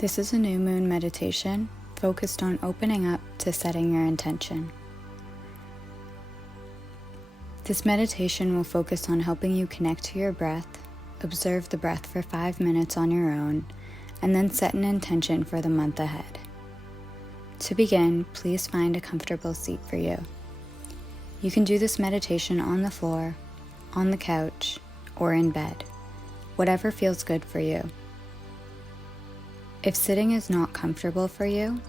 This is a new moon meditation focused on opening up to setting your intention. This meditation will focus on helping you connect to your breath, observe the breath for 5 minutes on your own, and then set an intention for the month ahead. To begin, please find a comfortable seat for you. You can do this meditation on the floor, on the couch, or in bed, whatever feels good for you. If sitting is not comfortable for you,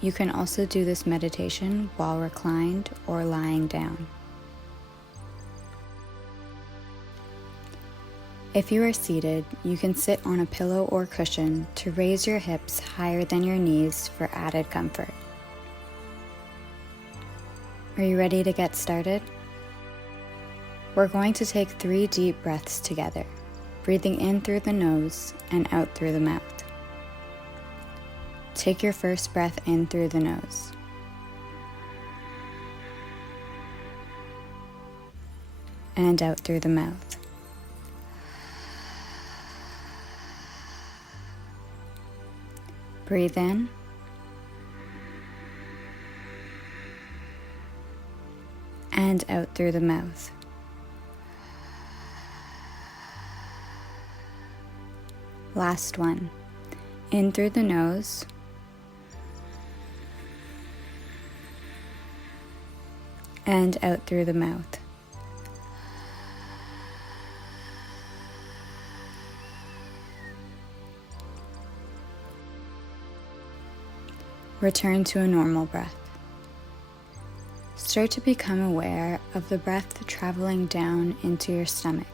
you can also do this meditation while reclined or lying down. If you are seated, you can sit on a pillow or cushion to raise your hips higher than your knees for added comfort. Are you ready to get started? We're going to take 3 deep breaths together, breathing in through the nose and out through the mouth. Take your first breath in through the nose. And out through the mouth. Breathe in. And out through the mouth. Last one. In through the nose. And out through the mouth. Return to a normal breath. Start to become aware of the breath traveling down into your stomach,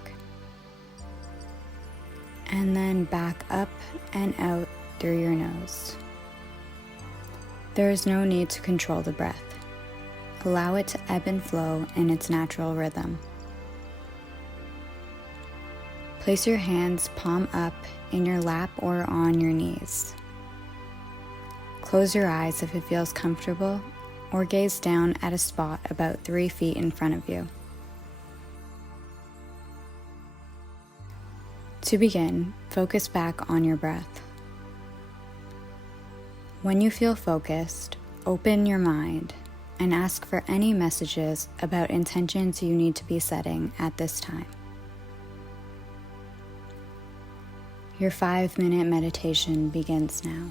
and then back up and out through your nose. There is no need to control the breath. Allow it to ebb and flow in its natural rhythm. Place your hands palm up in your lap or on your knees. Close your eyes if it feels comfortable, or gaze down at a spot about 3 feet in front of you. To begin, focus back on your breath. When you feel focused, open your mind and ask for any messages about intentions you need to be setting at this time. Your 5-minute meditation begins now.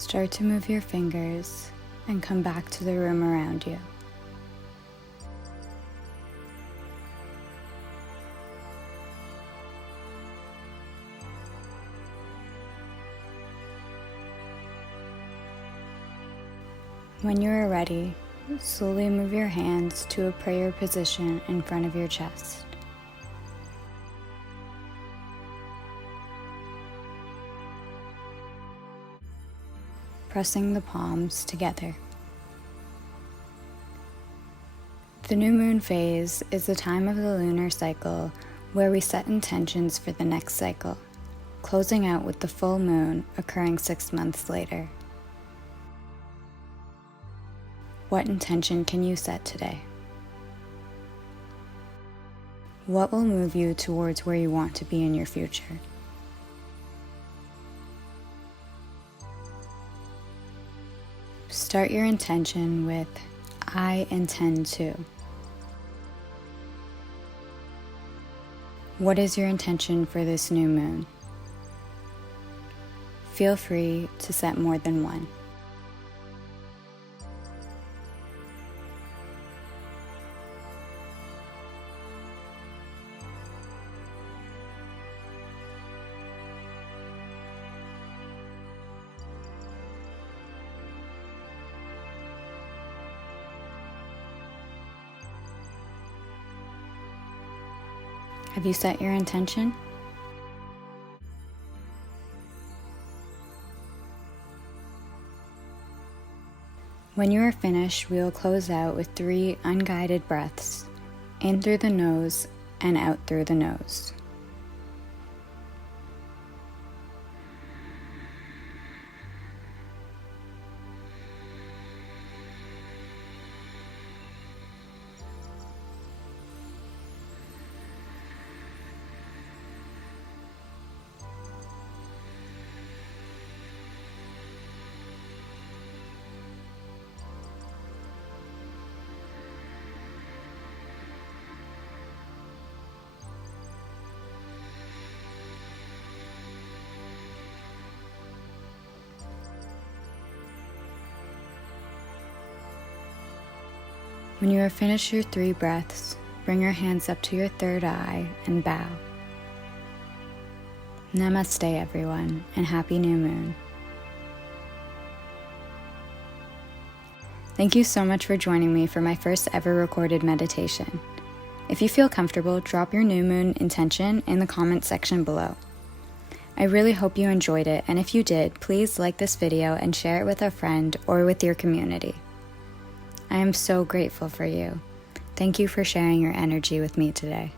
Start to move your fingers and come back to the room around you. When you are ready, slowly move your hands to a prayer position in front of your chest. Pressing the palms together. The new moon phase is the time of the lunar cycle where we set intentions for the next cycle, closing out with the full moon occurring 6 months later. What intention can you set today? What will move you towards where you want to be in your future? Start your intention with, I intend to. What is your intention for this new moon? Feel free to set more than one. Have you set your intention? When you are finished, we will close out with 3 unguided breaths, in through the nose and out through the nose. When you have finished your 3 breaths, bring your hands up to your third eye and bow. Namaste, everyone, and happy new moon. Thank you so much for joining me for my first ever recorded meditation. If you feel comfortable, drop your new moon intention in the comment section below. I really hope you enjoyed it, and if you did, please like this video and share it with a friend or with your community. I am so grateful for you. Thank you for sharing your energy with me today.